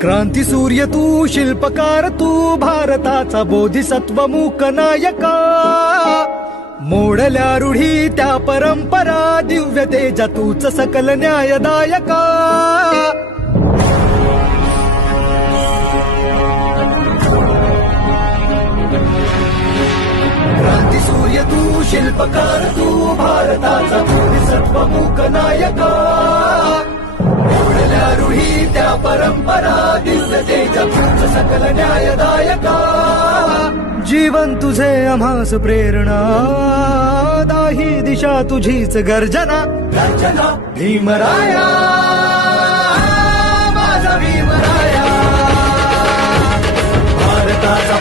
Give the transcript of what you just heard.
क्रांती सूर्य तू, शिल्पकार तू, भारताचा बोधिसत्व मूक नायका. मोडल्या रूढी त्या परंपरा, दिव्य तेजा तूच सकल न्यायदायका. क्रांती सूर्य तू, शिल्पकार तू, भारताचा बोधिसत्व मूक नायका. मोडल्या रूढी त्या परंपरा, दिव्य तेजा तूच सकल न्यायदायका. जीवन तुझे आम्हास प्रेरणा, दाही दिशा तुझीच गर्जना. गर्जना भीमराया, माझा भीमराया. भारताचा